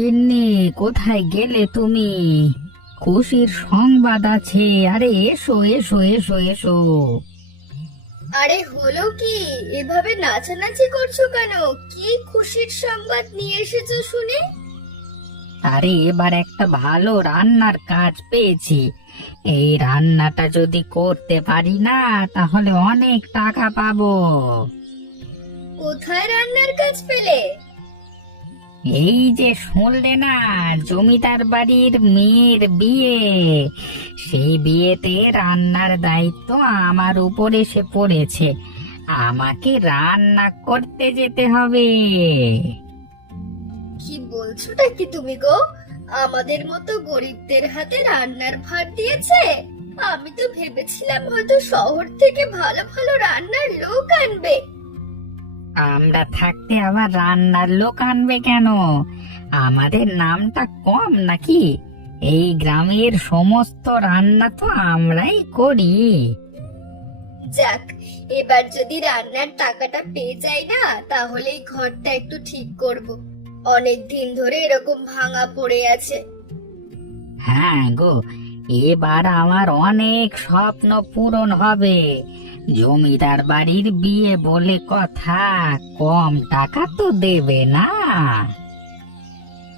গিন্নি, কোথায় গেলে তুমি? খুশির সংবাদ আছে, আরে এসো এসো এসো এসো। আরে হলো কি? এভাবে নাচানাচি করছো কেন? কি খুশির সংবাদ নিয়ে এসেছো শুনে? আরে এবার একটা ভালো রান্নার কাজ পেয়েছি। এই রান্নাটা যদি করতে পারি না, তাহলে অনেক টাকা পাবো। কোথায় রান্নার কাজ পেলে? এই যে শুনলে না, জমিদার বাড়ির মেয়ের বিয়ে, সেই বিয়েতে রান্নার দায়িত্ব আমার উপর এসে পড়েছে। আমাকে রান্না করতে যেতে হবে। কি বলছোটা কি তুমি গো? আমাদের মতো গরিবদের হাতে রান্নার ভার দিয়েছে? আমি তো ভেবেছিলাম হয়তো শহর থেকে ভালো ভালো রান্নার লোক আনবে। আমরা থাকতে আবার রান্নার লোক আনবে কেন? আমাদের নামটা কম নাকি? এই গ্রামের সমস্ত রান্না তো আমরাই করি। যাক, এবার যদি রান্নার টাকাটা পেয়ে যাই না, তাহলে এই ঘরটা একটু ঠিক করব। অনেক দিন ধরে এরকম ভাঙা পড়ে আছে। হ্যাঁ গো, এবার আমার অনেক স্বপ্ন পূরণ হবে। জমিদার বাড়ির বিয়ে বলে কথা, কম টাকা তো দেবে না।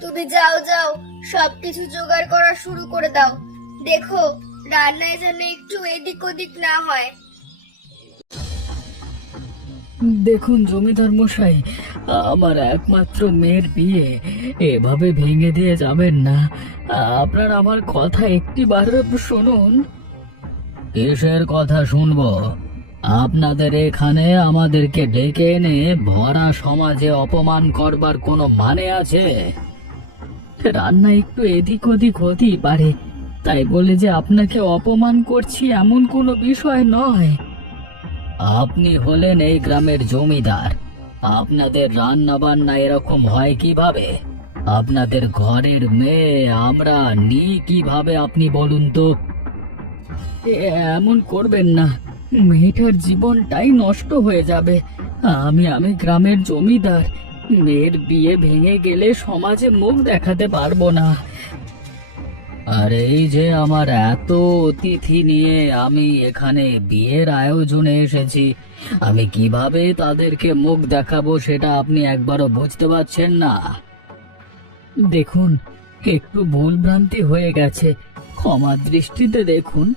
তুমি যাও যাও, সবকিছু জোগাড় করা শুরু করে দাও। দেখো রান্নায় যেন একটু এদিক ওদিক না হয়। দেখুন জমিদার মশাই, আমার একমাত্র মেয়ের বিয়ে এভাবে ভেঙে দিয়ে যাবেন না। আপনার আমার কথা একটিবার শুনুন। কিসের কথা শুনবো? আপনাদের এখানে আমাদেরকে ডেকে এনে ভরা সমাজে অপমান করবার কোনো মানে আছে? রান্না একটু এদিক ওদিক হতেই পারে, তাই বলে যে আপনাকে অপমান করছি এমন কোনো বিষয় নয়। আপনি হলেন এই গ্রামের জমিদার, আপনাদের রান্না বান্না এরকম হয় কিভাবে? আপনাদের ঘরের মেয়ে আমরা নি কিভাবে, আপনি বলুন তো? এমন করবেন না, মেয়েটার জীবনটাই নষ্ট হয়ে যাবে। আমি আমি গ্রামের জমিদার, মেয়ের বিয়ে ভেঙে গেলে সমাজে মুখ দেখাতে পারবো না। আর এই যে আমার এত অতিথি নিয়ে আমি এখানে বিয়ের আয়োজনে এসেছি, আমি কিভাবে তাদেরকে মুখ দেখাবো সেটা আপনি একবারও বুঝতে পারছেন না? দেখুন, একটু ভুলভ্রান্তি হয়ে গেছে, ক্ষমা দৃষ্টিতে দেখুন।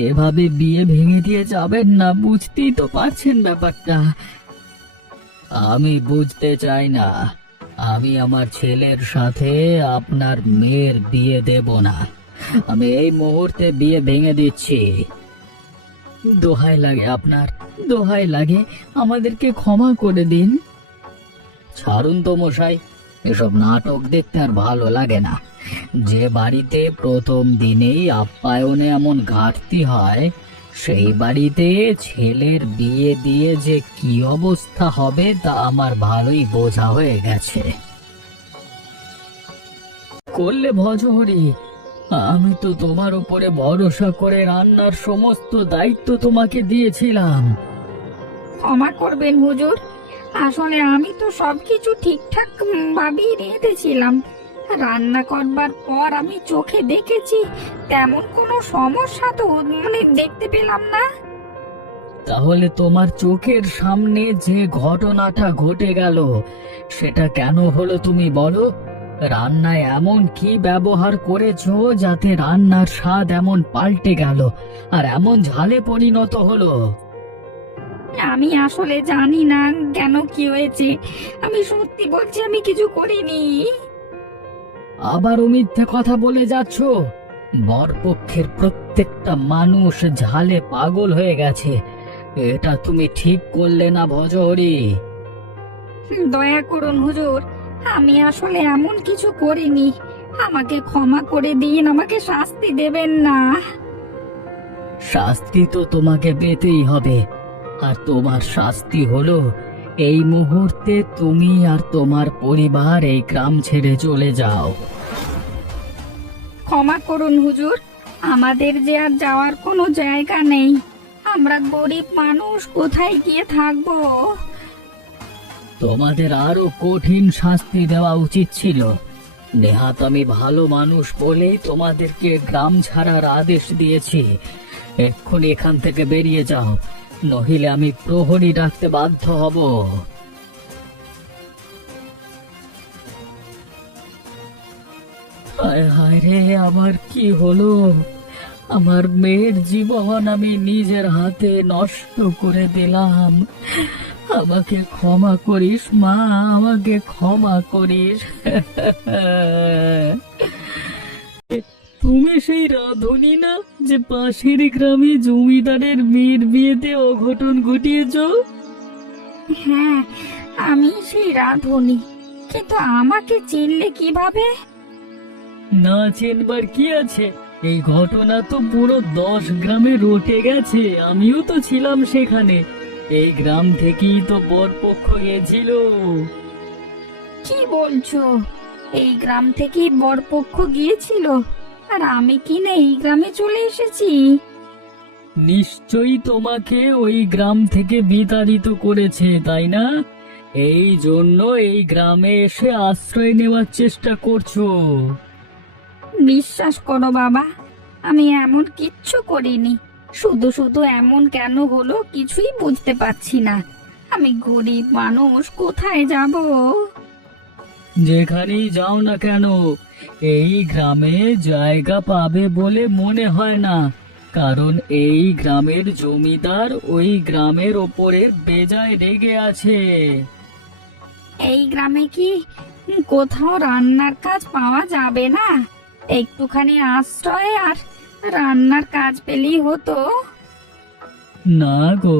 এভাবে বিয়ে ভেঙে দিয়ে যাবেন না, বুঝতেই তো পারছেন ব্যাপারটা। আমি বুঝতে চাই না, আমি আমার ছেলের সাথে আপনার মেয়ের বিয়ে দেব না। আমি এই মুহূর্তে বিয়ে ভেঙে দিচ্ছি। দোহাই লাগে আপনার, দোহাই লাগে, আমাদেরকে ক্ষমা করে দিন। ছাড়ুন তো মশাই, এসব নাটক দেখতে আর ভালো লাগে না। যে বাড়িতে প্রথম দিনেই আপ্যায়নে এমন ঘাটতি হয়, সেই বাড়িতে ছেলের বিয়ে দিয়ে যে কি অবস্থা হবে তা আমার ভালোই বোঝা হয়ে গেছে। করলে ভজহরি, আমি তো তোমার উপরে ভরসা করে রান্নার সমস্ত দায়িত্ব তোমাকে দিয়েছিলাম। ক্ষমা করবেন হুজুর, আসলে আমি তো সবকিছু ঠিকঠাক ভাবেই রেঁধেছিলাম। রান্না করবার পর আমি চোখে দেখেছি, তেমন কোনো সমস্যা তো দেখতে পেলাম না। তাহলে তোমার চোখের সামনে যে ঘটনাটা ঘটে গেল সেটা কেন হলো তুমি বলো? রান্নায় এমন কি ব্যবহার করেছো যাতে রান্নার স্বাদ এমন পাল্টে গেল আর এমন ঝালে পরিণত হলো? আমি আসলে জানি না কেন কি হয়েছে। আমি সত্যি বলছি, আমি কিছু করিনি। আবারও মিথ্যে কথা বলে যাচ্ছ। বরপক্ষের প্রত্যেকটা মানুষ ঝালে পাগল হয়ে গেছে, এটা তুমি ঠিক করলে না ভজহরি। দয়া করুন হুজুর, আমি আসলে এমন কিছু করিনি। আমাকে ক্ষমা করে দিন, আমাকে শাস্তি দেবেন না। শাস্তি তো তোমাকে পেতেই হবে, আর তোমার শাস্তি হলো এই মুহূর্তে তুমি আর তোমার পরিবার এই গ্রাম ছেড়ে চলে যাও। ক্ষমা করুন হুজুর, আমাদের যে আর যাওয়ার কোনো জায়গা নেই। আমরা গরিব মানুষ, কোথায় গিয়ে থাকবো? তোমাদের আরো কঠিন শাস্তি দেওয়া উচিত ছিল। নেহাত আমি ভালো মানুষ বলেই তোমাদেরকে গ্রাম ছাড়ার আদেশ দিয়েছি। এক্ষুনি এখান থেকে বেরিয়ে যাও, নহিলে আমি প্রহরী ডাকতে বাধ্য হব। হায় হায় রে, আমার কি হলো? আমার মেয়ের জীবন আমি নিজের হাতে নষ্ট করে দিলাম। আমাকে ক্ষমা করিস মা, আমাকে ক্ষমা করিস। তুমি সেই রাধুনি না, যে পাশের গ্রামে জমিদারের মেয়ের বিয়েতে অঘটন ঘটিয়েছো? হ্যাঁ, আমি সেই রাধুনি, কিন্তু আমাকে চিনলে কিভাবে? না চেনবার কি আছে? এই ঘটনা তো পুরো 10 গ্রামে রটে গেছে। আমিও তো ছিলাম সেখানে। এই গ্রাম থেকেই তো বরপক্ষ গেছিল। কি বলছো? এই গ্রাম থেকেই বরপক্ষ গিয়েছিল, আর আমি কি না এই গ্রামে চলে এসেছি? নিশ্চয়ই তোমাকে ওই গ্রাম থেকে বিতাড়িত করেছে, তাই না? এই জন্য এই গ্রামে এসে আশ্রয় নেওয়ার চেষ্টা করছো। বিশ্বাস করো বাবা, আমি এমন কিচ্ছু করিনি। শুধু শুধু এমন কেন হলো কিছুই বুঝতে পারছি না। আমি গরিব মানুষ, কোথায় যাব? যেখানেই যাও না কেন, এই গ্রামে জায়গা পাবে বলে মনে হয় না। কারণ এই গ্রামের জমিদার ওই গ্রামের ওপরে বেজায় রেগে আছে। এই গ্রামে কি কোথাও রান্নার কাজ পাওয়া যাবে না? একটুখানি আশ্রয় আর রান্নার কাজ পেলেই হতো। না গো,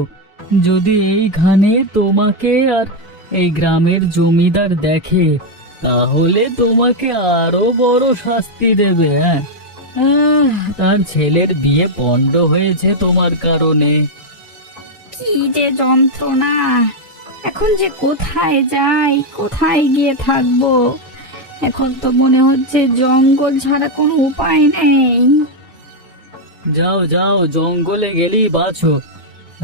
যদি এইখানে তোমাকে আর এই গ্রামের জমিদার দেখে, তাহলে তোমাকে আরো বড় শাস্তি দেবে। হ্যাঁ, তার ছেলের বিয়ে পণ্ড হয়েছে তোমার কারণে। কি যে যন্ত্রণা! এখন যে কোথায় যাই, কোথায় গিয়ে থাকবো? এখন তো মনে হচ্ছে জঙ্গল ছাড়া কোনো উপায় নেই। যাও যাও, জঙ্গলে গেলেই বাঁচো।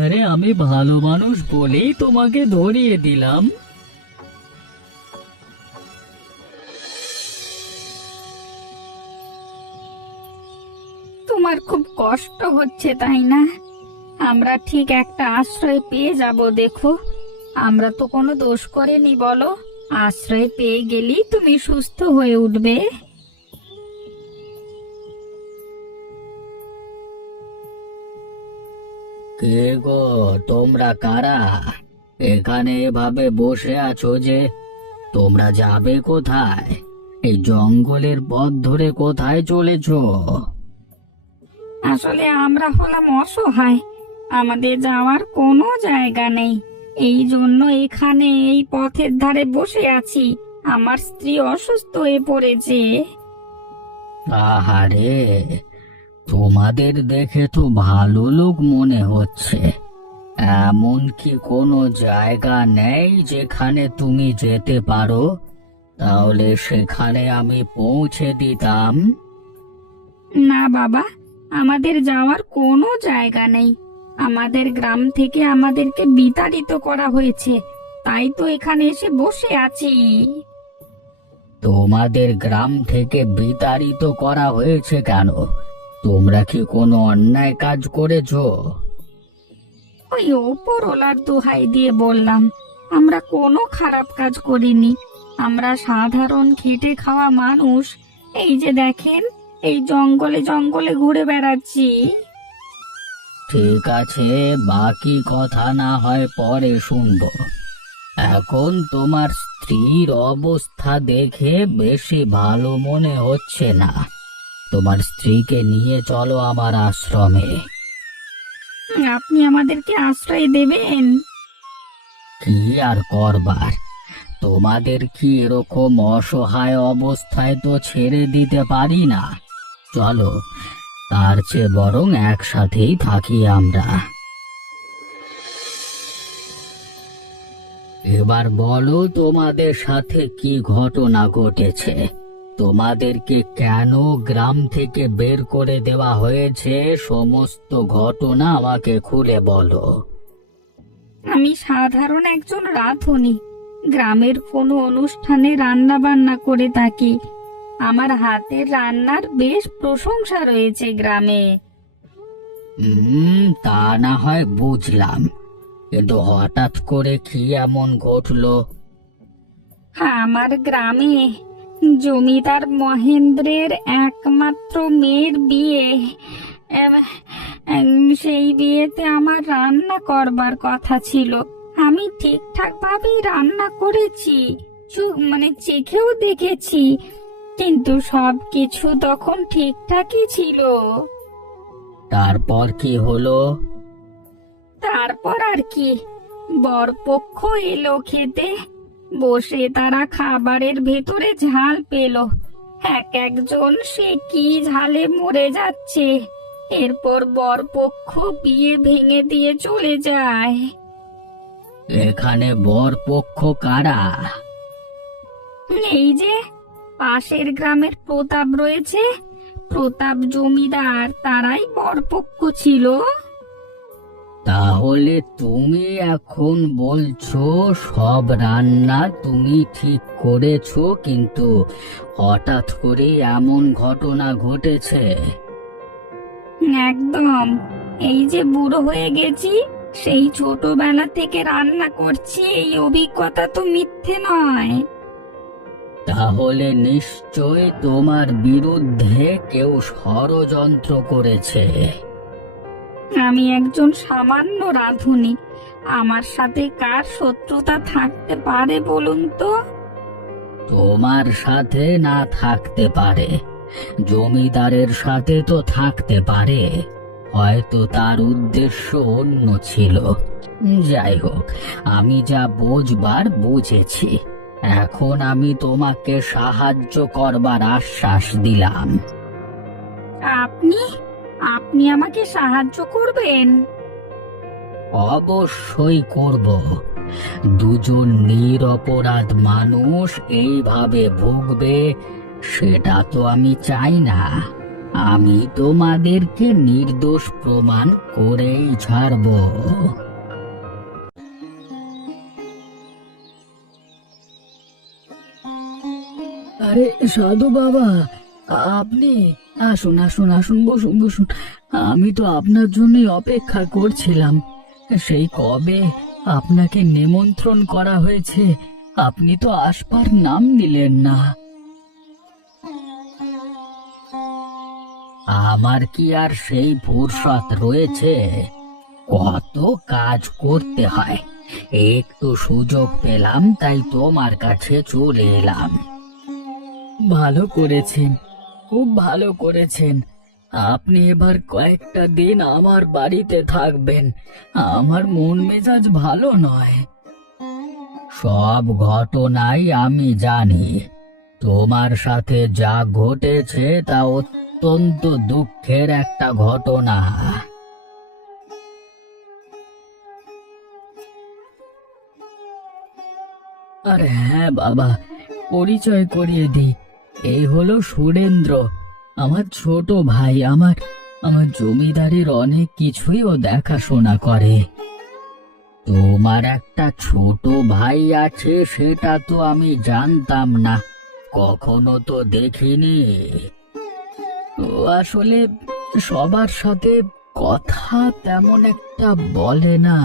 আরে আমি ভালো মানুষ বলেই তোমাকে ধরিয়ে দিলাম। তোমার খুব কষ্ট হচ্ছে তাই না? আমরা ঠিক একটা আশ্রয় পেয়ে যাব, দেখো। আমরা তো কোনো দোষ করিনি বলো। আশ্রয় পেয়ে গেলেই তুমি সুস্থ হয়ে উঠবে। কে গো, তোমরা কারা? এখানে এভাবে বসে আছো যে? তোমরা যাবে কোথায়? এই জঙ্গলের পথ ধরে কোথায় চলেছো? আসলে আমরা হলাম অসহায়, আমাদের যাওয়ার কোনো জায়গা নেই। এই জন্য এখানে এই পথের ধারে বসে আছি। আমার স্ত্রী অসুস্থ হয়ে পড়েছে। আহারে, তোমাদের দেখে তো ভালো লোক মনে হচ্ছে। এমন কি কোনো জায়গা নেই যেখানে তুমি যেতে পারো? তাহলে সেখানে আমি পৌঁছে দিতাম। না বাবা, আমাদের যাওয়ার কোনো জায়গা নেই। আমাদের গ্রাম থেকে আমাদেরকে বিতাড়িত করা হয়েছে, তাই তো এখানে এসে বসে আছি। তোমাদের গ্রাম থেকে বিতাড়িত করা হয়েছে কেন? তোমরা কি কোনো অন্যায় কাজ করেছো? ওই ওপরওয়ালার দোহাই দিয়ে বললাম, আমরা কোনো খারাপ কাজ করিনি। আমরা সাধারণ খেটে খাওয়া মানুষ। এই যে দেখেন, এই জঙ্গলে জঙ্গলে ঘুরে বেড়াচ্ছি। ঠিক আছে, বাকি কথা না হয় পরে শুনবো। এখন তোমার স্ত্রীর অবস্থা দেখে বেশি ভালো মনে হচ্ছে না। তোমার স্ত্রীকে নিয়ে চলো আমার আশ্রমে। আপনি আমাদেরকে আশ্রয় দেবেন? কি আর করবার, তোমাদের কি এরকম অসহায় অবস্থায় তো ছেড়ে দিতে পারি না। চলো, তার চেয়ে বরং একসাথেই থাকি আমরা। এবার বলো, তোমাদের সাথে কি ঘটনা ঘটেছে? তোমাদেরকে কেন গ্রাম থেকে বের করে দেওয়া হয়েছে? সমস্ত ঘটনা আমাকে খুলে বলো। আমি সাধারণ একজন রাঁধুনি, গ্রামের কোনো অনুষ্ঠানে রান্না বান্না করে থাকি। আমার হাতের রান্নার বেশ প্রশংসা রয়েছে গ্রামে। তা না হয় বুঝলাম, কিন্তু হঠাৎ করে কি এমন ঘটলো? আমার গ্রামে জমিদার মহেন্দ্রের একমাত্র মেয়ের বিয়ে। এম, সেই বিয়েতে আমার রান্না করবার কথা ছিল। আমি ঠিকঠাক ভাবেই রান্না করেছি, মানে চেখেও দেখেছি, কিন্তু সবকিছু তখন ঠিকঠাকই ছিল। তারপর কি হলো? তারপর আর কি, বরপক্ষ এলো খেতে, বসে তারা খাবারের ভেতরে ঝাল পেল। একজন সে কি ঝালে মরে যাচ্ছে। এরপর বরপক্ষ বিয়ে ভেঙে দিয়ে চলে যায়। এখানে বরপক্ষ কারা? এই যে পাশের গ্রামের প্রতাপ রয়েছে, প্রতাপ জমিদার, তারাই বরপক্ষ ছিল। তাহলে তুমি এখন বলছো সব রান্না তুমি ঠিক করেছো, কিন্তু হঠাৎ করে এমন ঘটনা ঘটেছে? একদম। এই যে বুড়ো হয়ে গেছি, সেই ছোটবেলা থেকে রান্না করছি, এই অভিজ্ঞতা তো মিথ্যে নয়। তাহলে নিশ্চয় তোমার বিরুদ্ধে কেউ ষড়যন্ত্র করেছে। আমি একজন সামান্য রাঁধুনি, আমার সাথে কার শত্রুতা থাকতে পারে বলুন তো? তোমার সাথে না থাকতে পারে, জমিদারের সাথে তো থাকতে পারে। হয়তো তার উদ্দেশ্য অন্য ছিল। যাই হোক, আমি যা বুঝবার বুঝেছি। এখন আমি তোমাকে সাহায্য করবার আশ্বাস দিলাম। আপনি আপনি আমাকে সাহায্য করবেন? অবশ্যই করব। দুজন নিরপরাধ মানুষ এইভাবে ভুগবে, সেটা তো আমি চাই না। আমি তোমাদেরকে নির্দোষ প্রমাণ করেই ছাড়ব। আরে সাধু বাবা, আপনি আসুন আসুন আসুন, বসুন বসুন। আমি তো আপনার জন্যই অপেক্ষা করছিলাম। সেই কবে আপনাকে নিমন্ত্রণ করা হয়েছে, আপনি তো আসবার নাম নিলেন না। আমার কি আর সেই ফুরসত রয়েছে? কত কাজ করতে হয়। একটু সুযোগ পেলাম, তাই তোমার কাছে চলে এলাম। ভালো করেছেন, খুব ভালো করেছেন। আপনি এবার কয়েকটা দিন আমার বাড়িতে থাকবেন। আমার মন মেজাজ ভালো নয়। সব ঘটনাই আমি জানি। তোমার সাথে যা ঘটেছে তা অত্যন্ত দুঃখের একটা ঘটনা। আর হ্যাঁ বাবা, পরিচয় করিয়ে দিই। এই হলো সুরেন্দ্র, আমার ছোট ভাই। আমার আমার জমিদারির অনেক কিছুই ও দেখাশোনা করে। তোমার একটা ছোট ভাই আছে, সেটা তো আমি জানতাম না, কখনো তো দেখিনি। ও আসলে সবার সাথে কথা তেমন একটা বলে না,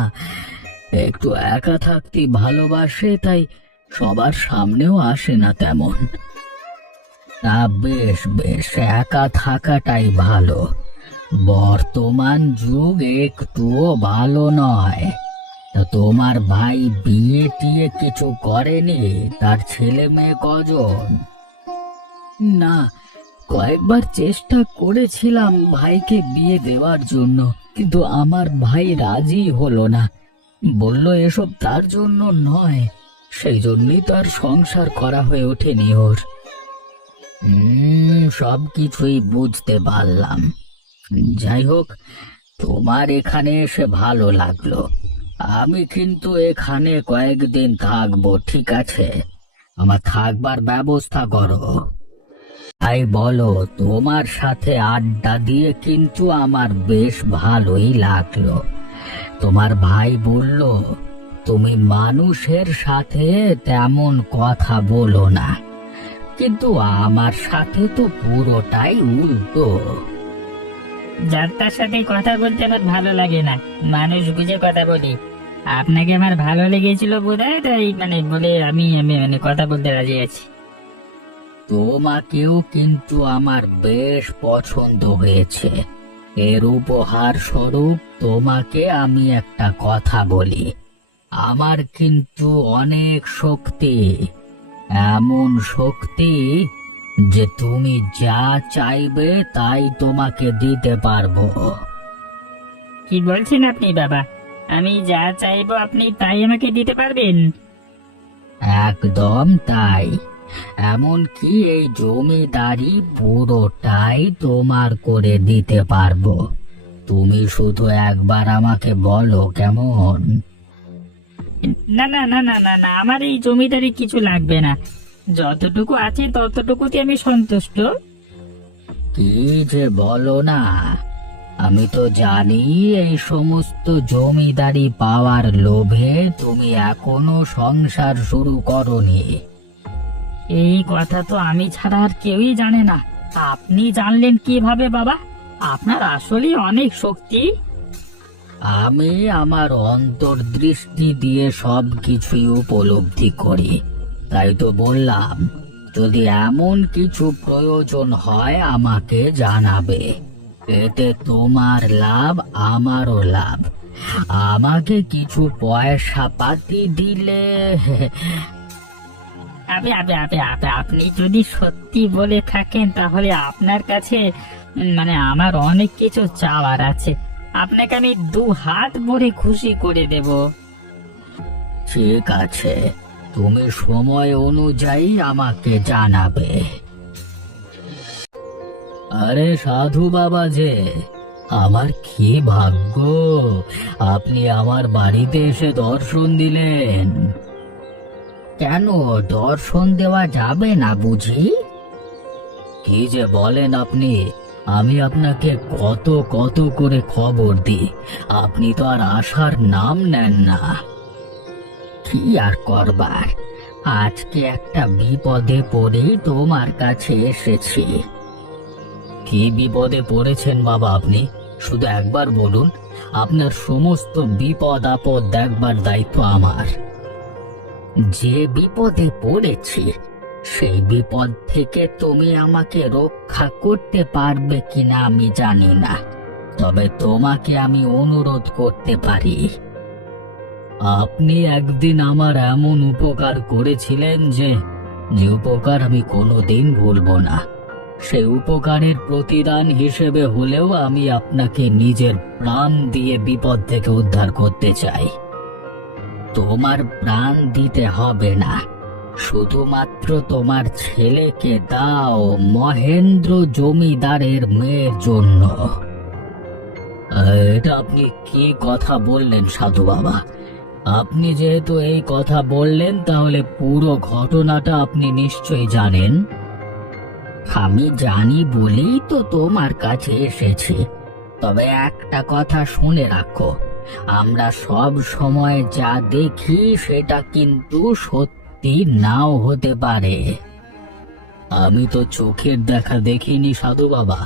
একটু একা থাকতে ভালোবাসে, তাই সবার সামনেও আসে না তেমন। তা বেশ বেশ, একা থাকাটাই ভালো। বর্তমান যুগ একটুও ভালো নয়। তা তোমার ভাই বিয়ে টিয়ে কিছু করেনি? তার ছেলে মেয়ে কজন? না, কয়েকবার চেষ্টা করেছিলাম ভাইকে বিয়ে দেওয়ার জন্য, কিন্তু আমার ভাই রাজি হলো না। বলল এসব তার জন্য নয়, সেই জন্যই তার সংসার করা হয়ে ওঠেনি ওর। সব কিছুই বুঝতে পারলাম। যাই হোক, তোমার এখানে এসে ভালো লাগলো। আমি কিন্তু এখানে কয়েকদিন থাকবো, ঠিক আছে? আমার থাকবার ব্যবস্থা করো। তাই বলো, তোমার সাথে আড্ডা দিয়ে কিন্তু আমার বেশ ভালোই লাগলো। তোমার ভাই বলল তুমি মানুষের সাথে তেমন কথা বলো না, কিন্তু আমার সাথে তো পুরোটাই উল্টো। যার তার সাথে কথা বলতে আমার ভালো লাগে না, মানুষ বুঝে কথা বলি। আপনাকে আমার ভালো লেগেছিল বোধহয়, তাই বলে আমি আমি কথা বলতে রাজি আছি। তোমাকেও কিন্তু আমার বেশ পছন্দ হয়েছে। এর উপহার স্বরূপ তোমাকে আমি একটা কথা বলি। আমার কিন্তু অনেক শক্তি, এমন শক্তি যে তুমি যা চাইবে তাই তোমাকে দিতে পারবো। কি বলছেন আপনি বাবা? আমি যা চাইবো আপনি তাই আমাকে দিতে পারবেন? একদম তাই। এমনকি এই জমিদারি পুরোটাই তোমার করে দিতে পারবো। তুমি শুধু একবার আমাকে বলো কেমন। না না না না না না, আমার এই জমিদারি কিছু লাগবে না। যতটুকু আছে ততটুকুতে আমি সন্তুষ্ট। কি যে বলো না, আমি তো জানি এই সমস্ত জমিদারি পাওয়ার লোভে তুমি এখনো সংসার শুরু করনি। এই কথা তো আমি ছাড়া আর কেউই জানে না। আপনি জানলেন কিভাবে বাবা? আপনার আসলেই অনেক শক্তি। আমি আমার অন্তর্দৃষ্টি দিয়ে সব কিছুই উপলব্ধি করি, তাই তো বললাম যদি এমন কিছু প্রয়োজন হয় আমাকে জানাবে। এতে তোমার লাভ, আমারও লাভ। আমাকে কিছু পয়সা পাতি দিলে আপনি যদি সত্যি বলে থাকেন তাহলে আপনার কাছে আমার অনেক কিছু চাওয়ার আছে। আপনাকে আমি 2 হাত ভরে খুশি করে দেব। ঠিক আছে, তুমি সময় অনুযায়ী আমাকে জানাবে। আরে সাধু বাবা যে, আমার কি ভাগ্য, আপনি আমার বাড়িতে এসে দর্শন দিলেন। কেন দর্শন দেওয়া যাবে না বুঝি? কি যে বলেন আপনি! আমি আপনাকে কত কত করে খবর দিই, আপনি তো আর আসার নাম নেন না। কি আর করবার, আজকে একটা বিপদে পড়েই তোমার কাছে এসেছি। কি বিপদে পড়েছেন বাবা আপনি? শুধু একবার বলুন। আপনার সমস্ত বিপদ আপদ দেখবার দায়িত্ব আমার। যে বিপদে পড়েছি সেই বিপদ থেকে তুমি আমাকে রক্ষা করতে পারবে কিনা আমি জানি না, তবে তোমাকে আমি অনুরোধ করতে পারি। আপনি একদিন আমার এমন উপকার করেছিলেন যে উপকার আমি কোনোদিন ভুলবো না। সেই উপকারের প্রতিদান হিসেবে হলেও আমি আপনাকে নিজের প্রাণ দিয়ে বিপদ থেকে উদ্ধার করতে চাই। তোমার প্রাণ দিতে হবে না, শুধুমাত্র তোমার ছেলেকে দাও মহেন্দ্র জমিদারের মেয়ের জন্য। এটা আপনি কি কথা বললেন সাধু বাবা? আপনি যেহেতু এই কথা বললেন তাহলে পুরো ঘটনাটা আপনি নিশ্চয়ই জানেন। আমি জানি বলেই তো তোমার কাছে এসেছি। তবে একটা কথা শুনে রাখো, আমরা সব সময় যা দেখি সেটা কিন্তু সত্যি নাও হতে পারে। আমি তো চোখের দেখা দেখিনি সাধু বাবা,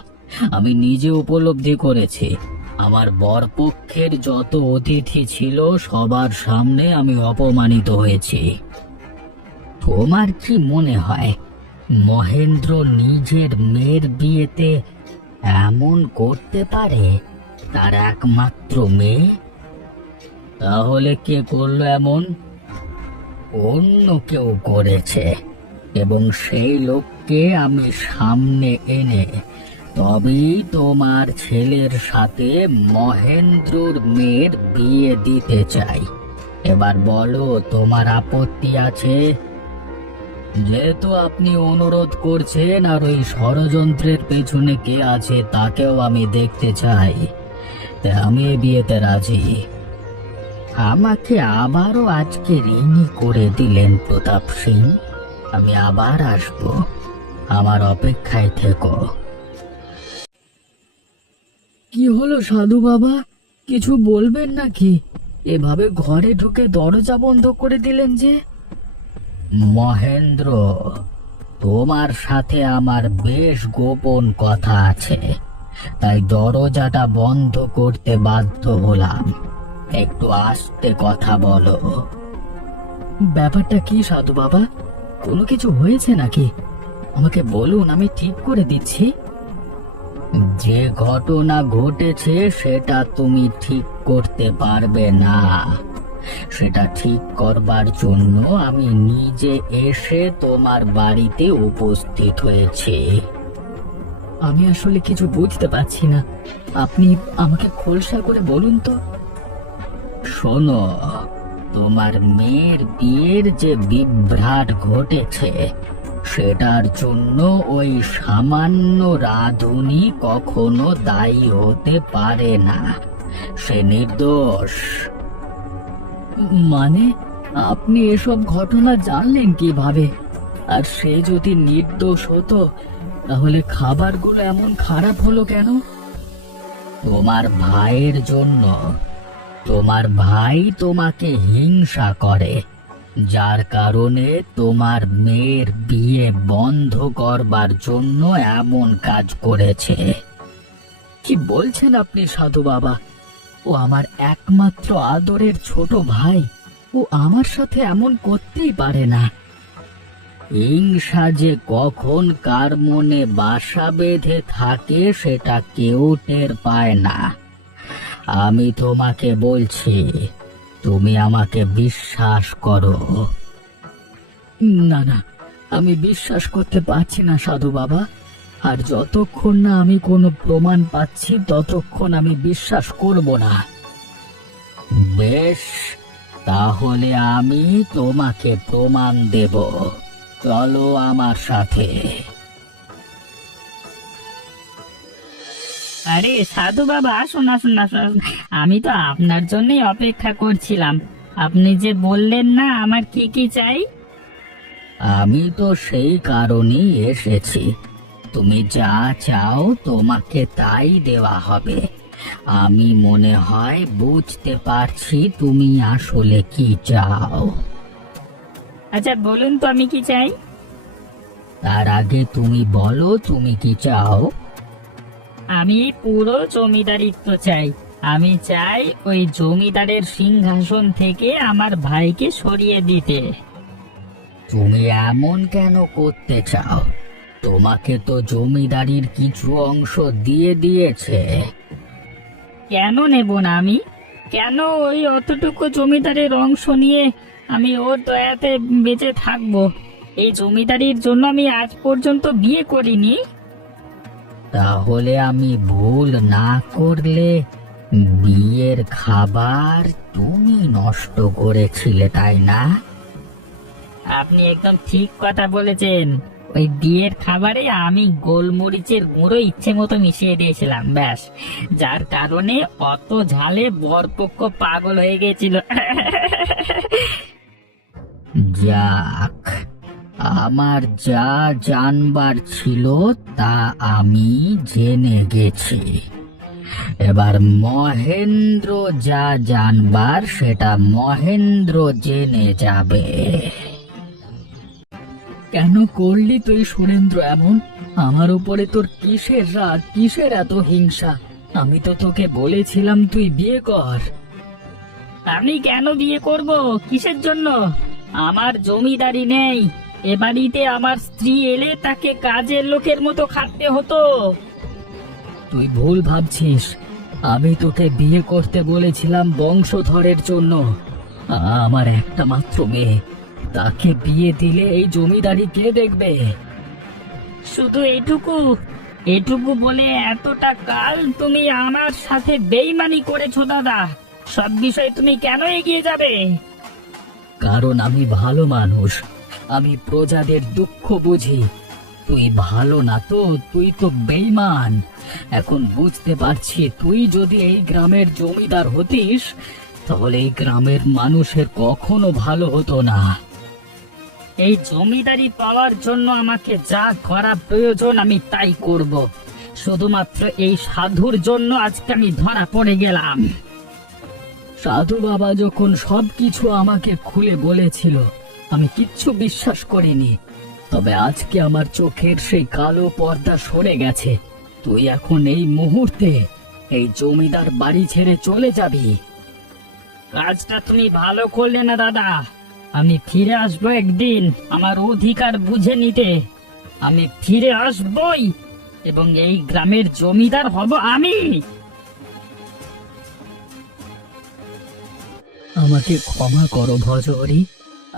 আমি নিজে উপলব্ধি করেছি। আমার বরপক্ষের যত অতিথি ছিল সবার সামনে আমি অপমানিত হয়েছি। তোমার কি মনে হয় মহেন্দ্র নিজের মেয়ের বিয়েতে এমন করতে পারে? তার একমাত্র মেয়ে। তাহলে কে করলো এমন? অন্য কেউ করেছে, এবং সেই লোককে আমি সামনে এনে তবেই তোমার ছেলের সাথে মহেন্দ্রর মেয়ের বিয়ে দিতে চাই। এবার বলো, তোমার আপত্তি আছে? যেহেতু আপনি অনুরোধ করছেন আর ওই ষড়যন্ত্রের পেছনে কে আছে তাকেও আমি দেখতে চাই, তাই আমি এই বিয়েতে রাজি। আমাকে আবারও আজকে ঋণী করে দিলেন প্রতাপ সিং। আমি আবার আসবো, আমার অপেক্ষায় থেকো। কি হলো সাধু বাবা, কিছু বলবেন নাকি? এভাবে ঘরে ঢুকে দরজা বন্ধ করে দিলেন যে? মহেন্দ্র, তোমার সাথে আমার বেশ গোপন কথা আছে, তাই দরজাটা বন্ধ করতে বাধ্য হলাম। একটু আস্তে কথা বলো। ব্যাপারটা কি সাধু বাবা? কোনো কিছু হয়েছে নাকি? আমাকে বলুন, আমি ঠিক করে দিচ্ছি। যে ঘটনা ঘটেছে সেটা তুমি ঠিক করতে পারবে না। সেটা ঠিক করবার জন্য আমি নিজে এসে তোমার বাড়িতে উপস্থিত হয়েছি। আমি আসলে কিছু বুঝতে পারছি না, আপনি আমাকে খোলসা করে বলুন তো। শোনো, তোমার মেয়ের বিয়ের যে বিভ্রাট ঘটেছে সেটার জন্য ওই সামান্য রাধুনি কখনো দায়ী হতে পারে না। সে নির্দোষ। মানে আপনি এসব ঘটনা জানলেন কিভাবে? আর সে যদি নির্দোষ হতো তাহলে খাবারগুলো এমন খারাপ হলো কেন? তোমার ভাইয়ের জন্য। তোমার ভাই তোমাকে হিংসা করে, যার কারণে তোমার মেয়ের বিয়ে বন্ধ করবার জন্য এমন কাজ করেছে। কি বলছেন আপনি সাধু বাবা? ও আমার একমাত্র আদরের ছোট ভাই, ও আমার সাথে এমন করতেই পারে না। হিংসা যে কখন কার মনে বাসা বেঁধে থাকে সেটা কেউ টের পায় না। আমি তোমাকে বলছি, তুমি আমাকে বিশ্বাস করো। না না, আমি বিশ্বাস করতে পারছি না সাধু বাবা। আর যতক্ষণ না আমি কোনো প্রমাণ পাচ্ছি ততক্ষণ আমি বিশ্বাস করব না। বেশ, তাহলে আমি তোমাকে প্রমাণ দেব। চলো আমার সাথে। আরে সাধু বাবা, আসুন আসুন আসুন, আমি তো আপনার জন্যই অপেক্ষা করছিলাম। আপনি যে বললেন না আমার কি কি চাই। আমি তো সেই কারণেই এসেছি। তুমি যা চাও তোমাকে তাই দেওয়া হবে। আমি মনে হয় বুঝতে পারছি তুমি আসলে কি চাও। আচ্ছা বলুন তো আমি কি চাই। তার আগে তুমি বলো তুমি কি চাও। আমি পুরো জমিদারিত্ব চাই। আমি চাই ওই জমিদারের সিংহাসন থেকে আমার ভাইকে সরিয়ে দিতে। তুমি এমন কেন করতে চাও? তোমাকে তো জমিদারির কিছু অংশ দিয়ে দিয়েছে। কেন নেব না আমি? কেন ওই অতটুকু জমিদারের অংশ নিয়ে আমি ওর দয়াতে বেঁচে থাকবো? এই জমিদারির জন্য আমি আজ পর্যন্ত বিয়ে করিনি। তাহলে আমি ভুল না করলে বিয়ের খাবার তুমি নষ্ট করেছিলে, তাই না? আপনি একদম ঠিক কথা বলেছেন। ওই বিয়ের খাবারে আমি গোলমরিচের গুঁড়ো ইচ্ছে মতো মিশিয়ে দিয়েছিলাম, ব্যাস, যার কারণে অত ঝালে বরপক্ষ পাগল হয়ে গেছিল। যাক, আমার যা জানবার ছিল তা আমি জেনে গেছি। এবার মহেন্দ্র যা জানবার সেটা মহেন্দ্র জেনে যাবে। কেন করলি তুই সুরেন্দ্র এমন? আমার উপরে তোর কিসের রাগ, কিসের এত হিংসা? আমি তো তোকে বলেছিলাম তুই বিয়ে কর। আমি কেন বিয়ে করব? কিসের জন্য? আমার জমিদারি নেই। এ বাড়িতে আমার স্ত্রী এলে তাকে কাজের লোকের মতো খাটতে হতো। তুই ভুল ভাবছিস। আমি তোকে বিয়ে করতে বলেছিলাম বংশধরের জন্য। আমার একটা মাত্র মেয়ে, তাকে বিয়ে দিলে এই জমিদারি কে দেখবে? শুধু এটুকু এটুকু বলে এতটা কাল তুমি আমার সাথে বেইমানি করেছো দাদা। সব বিষয়ে তুমি কেন এগিয়ে যাবে? কারণ আমি ভালো মানুষ, আমি প্রজাদের দুঃখ বুঝি। তুই ভালো না তো, তুই তো বেঈমান। এখন বুঝতে পারছি তুই যদি এই গ্রামের জমিদার হতিস তাহলে এই গ্রামের মানুষের কখনো ভালো হতো না। এই জমিদারি পাওয়ার জন্য আমাকে যা করা প্রয়োজন আমি তাই করব। শুধুমাত্র এই সাধুর জন্য আজকে আমি ধরা পড়ে গেলাম। সাধু বাবা যখন সবকিছু আমাকে খুলে বলেছিল আমি কিচ্ছু বিশ্বাস করিনি। তবে আজকে আমার চোখের সেই কালো পর্দা সরে গেছে। তুই এখন এই মুহূর্তে এই জমিদার বাড়ি ছেড়ে চলে যাবি। কাজটা তুমি ভালো করলে না দাদা। আমি ফিরে আসবো একদিন আমার অধিকার বুঝে নিতে। আমি ফিরে আসবই এবং এই গ্রামের জমিদার হব আমি। আমাকে ক্ষমা করো ভজহরি,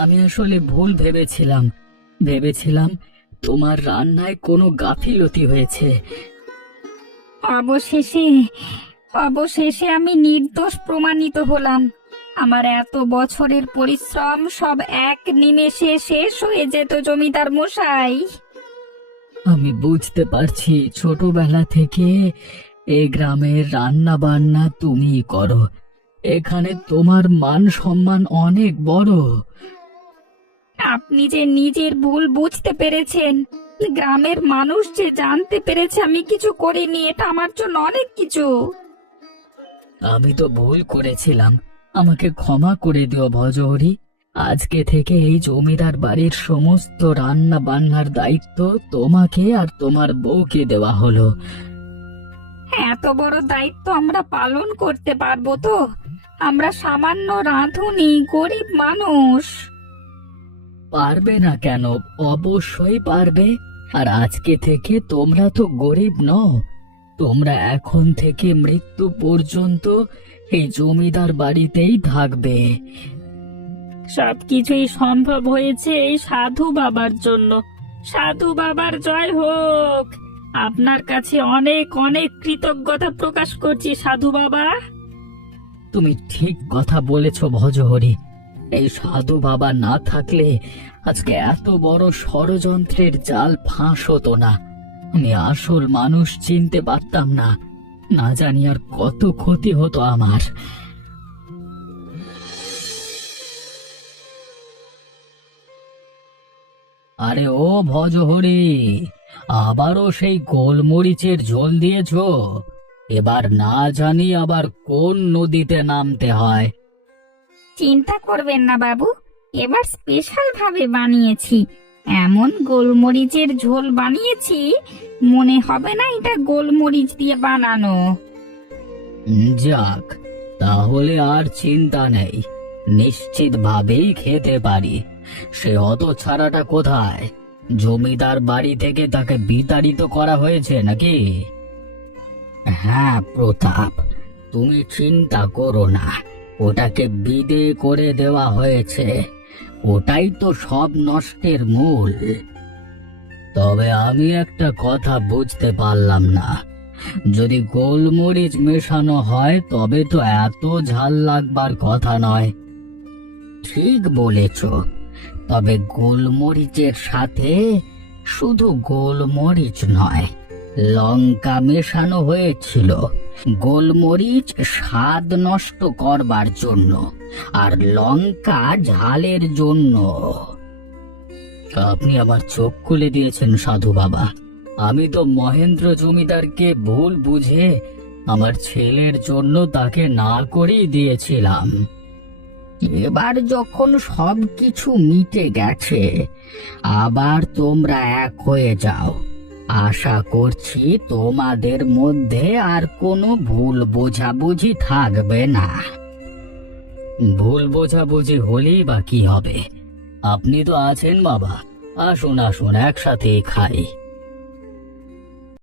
আমি আসলে ভুল ভেবেছিলাম তোমার রান্নায় কোনো গাফিলতি হয়েছে। অবশেষে আমি নির্দোষ প্রমাণিত হলাম। আমার এত বছরের পরিশ্রম সব এক নিমেষে শেষ হয়ে যেত জমিদার মশাই। আমি বুঝতে পারছি, ছোটবেলা থেকে এ গ্রামের রান্না বান্না তুমিই করো। এখানে তোমার মান সম্মান অনেক বড়। আপনি যে নিজের ভুল বুঝতে পেরেছেন, গ্রামের মানুষ যে জানতে পেরেছে আমি কিছু করিনি, এটা আমার জন্য অনেক কিছু। আমি তো ভুল করেছিলাম, আমাকে ক্ষমা করে দিও ভজহরি। আজকে থেকে এই জমিদার বাড়ির সমস্ত রান্না বান্নার দায়িত্ব তোমাকে আর তোমার বউকে দেওয়া হলো। এত বড় দায়িত্ব আমরা পালন করতে পারবো তো? আমরা সামান্য রাঁধুনি, গরিব মানুষ। পারবে না কেন? অবশ্যই পারবে। আর আজকে থেকে তোমরা তো গরিব নও, তোমরা এখন থেকে মৃত্যু পর্যন্ত এই জমিদার বাড়িতেই থাকবে। সবকিছুই সম্ভব হয়েছে এই সাধু বাবার জন্য। সাধু বাবার জয় হোক। আপনার কাছে অনেক অনেক কৃতজ্ঞতা প্রকাশ করছি সাধু বাবা। তুমি ঠিক কথা বলেছ ভজহরি। এই সাধু বাবা না থাকলে আজকে এত বড় ষড়যন্ত্রের জাল ফাঁস হতো না। আমি আসল মানুষ চিনতে পারতাম না, না জানি আর কত ক্ষতি হতো আমার। আরে ও ভজহরি, আবারও সেই গোলমরিচের ঝোল দিয়েছো? এবার না জানি আবার কোন নদীতে নামতে হয়। চিন্তা করবেন না বাবু, এবার স্পেশাল ভাবে বানিয়েছি। এমন গোলমরিচের ঝোল বানিয়েছি, মনে হবে না এটা গোলমরিচ দিয়ে বানানো। যাক, তাহলে আর চিন্তা নেই, নিশ্চিত ভাবেই খেতে পারি। সে অত ছাড়াটা কোথায়? জমিদার বাড়ি থেকে তাকে বিতাড়িত করা হয়েছে নাকি? হ্যাঁ প্রতাপ, তুমি চিন্তা করো না, ওটাকে বিদে করে দেওয়া হয়েছে। ওটাই তো সব নষ্টের মূল। তবে আমি একটা কথা বুঝতে পারলাম না, যদি গোলমরিচ মেশানো হয় তবে তো এত ঝাল লাগবার কথা নয়। ঠিক বলেছ, তবে গোলমরিচের সাথে শুধু গোলমরিচ নয়, লঙ্কা মেশানো হয়েছিল। গোলমরিচ স্বাদ নষ্ট করবার জন্য, আর লঙ্কা ঝালের জন্য। আপনি আমার চোখ খুলে দিয়েছেন সাধু বাবা। আমি তো মহেন্দ্র জমিদারকে ভুল বুঝে আমার ছেলের জন্য তাকে না করেই দিয়েছিলাম। এবার যখন সবকিছু মিটে গেছে, আবার তোমরা এক হয়ে যাও। আশা করছি তোমাদের মধ্যে আর কোনো ভুল বোঝাবুঝি থাকবে না। ভুল বোঝাবুঝি হলেই বা কি হবে? আপনি তো আছেন বাবা, আসুন আসুন একসাথে খাই।